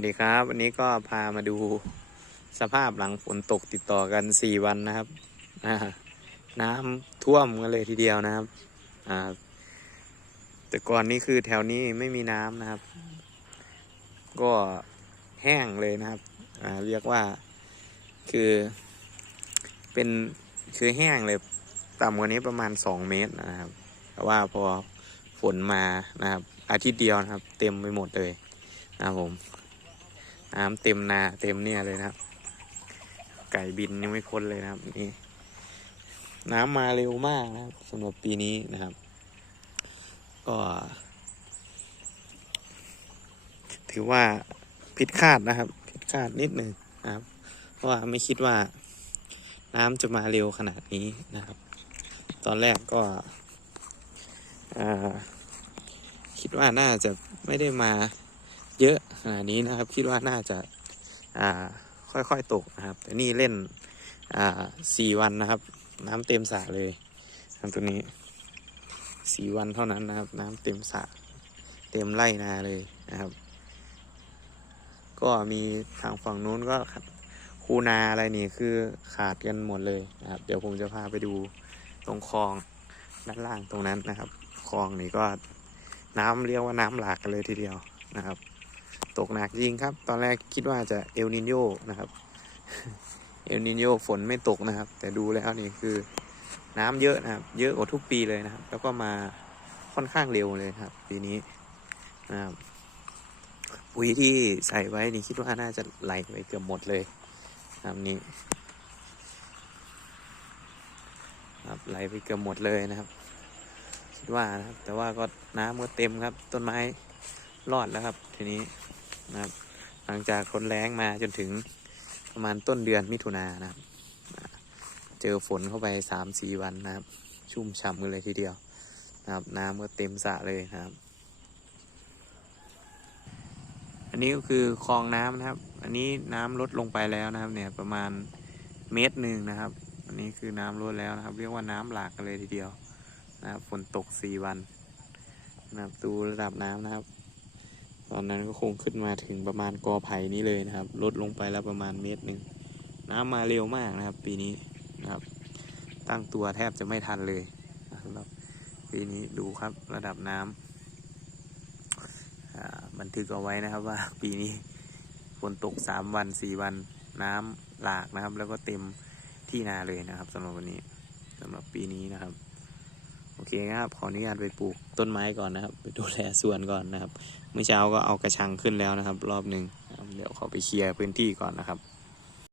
วัสดีครับ วันนี้ก็พามาดูสภาพหลังฝนตกติดต่อกันสี่วันนะครับน้ำท่วมกันเลยทีเดียวนะครับแต่ก่อนนี้คือแถวนี้ไม่มีน้ำนะครับ ก็แห้งเลยนะครับเรียกว่าคือเป็นคือแห้งเลยต่ำกว่านี้ประมาณสองเมตรนะครับ แต่ว่าพอฝนมานะครับ อาทิตย์เดียวนะครับ เต็มไปหมดเลยนะครับผม น้ำเต็มนาเต็มเนี่ยเลยนะครับ ไก่บินยังไม่พ้นเลยนะครับนี่น้ำมาเร็วมากนะครับสำหรับปีนี้นะครับ ก็ ถือว่าผิดคาดนะครับ ผิดคาดนิดหนึ่งนะครับ เพราะว่าไม่คิดว่า น้ำจะมาเร็วขนาดนี้นะครับ ตอนแรกก็คิดว่าน่าจะไม่ได้มา เยอะขนาดนี้นะครับ คิดว่าน่าจะอ่าค่อยๆตกนะครับ แต่นี่เล่นอ่าสี่วันนะครับ น้ำเต็มสระเลยน้ำตัวนี้สี่วันเท่านั้นนะครับ น้ำเต็มสระเต็มไร่นาเลยนะครับ ก็มีทางฝั่งนู้นก็คูนาอะไรนี่คือขาดกันหมดเลยนะครับ เดี๋ยวผมจะพาไปดูตรงคลองด้านล่างตรงนั้นนะครับ คลองนี่ก็น้ำเรียกว่าน้ำหลากกันเลยทีเดียวนะครับ ตกหนักจริงครับ ตอนแรกคิดว่าจะเอลนินโยนะครับ เอลนินโยฝนไม่ตกนะครับ แต่ดูแล้วนี่คือน้ำเยอะนะครับ เยอะกว่าทุกปีเลยนะครับ แล้วก็มาค่อนข้างเร็วเลยครับ ปีนี้นะครับปุ๋ยที่ใส่ไว้นี่คิดว่าน่าจะไหลไปเกือบหมดเลยนะครับนี้ครับไหลไปเกือบหมดเลยนะครับ คิดว่านะครับ แต่ว่าก็น้ำก็เต็มครับ ต้นไม้ รอดแล้วครับ ทีนี้นะครับ หลังจากคนแรงมาจนถึงประมาณต้นเดือนมิถุนายนนะครับ เจอฝนเข้าไปสามสี่วันนะครับ ชุ่มฉ่ำกันเลยทีเดียวนะครับ น้ำก็เต็มสระเลยนะครับ อันนี้ก็คือคลองน้ำนะครับ อันนี้น้ำลดลงไปแล้วนะครับ เนี่ยประมาณเมตรหนึ่งนะครับ อันนี้คือน้ำลดแล้วนะครับ เรียกว่าน้ำหลากกันเลยทีเดียวนะครับฝนตกสี่วันนะครับดูระดับน้ำนะครับ ตอนนั้นก็คงขึ้นมาถึงประมาณกอไผ่นี้เลยนะครับ ลดลงไปแล้วประมาณเมตรหนึ่งน้ำมาเร็วมากนะครับ ปีนี้นะครับ ตั้งตัวแทบจะไม่ทันเลยสำหรับปีนี้ดูครับระดับน้ำอ่าบันทึกเอาไว้นะครับว่าปีนี้ฝนตกสามวันสี่วันน้ำหลากนะครับ แล้วก็เต็มที่นาเลยนะครับสำหรับวันนี้สำหรับปีนี้นะครับ โอเคครับขออนุญาตไปปลูกต้นไม้ก่อนนะครับ ไปดูแลสวนก่อนนะครับ เมื่อเช้าก็เอากระชังขึ้นแล้วนะครับ รอบหนึ่งเดี๋ยวขอไปเคลียร์พื้นที่ก่อนนะครับ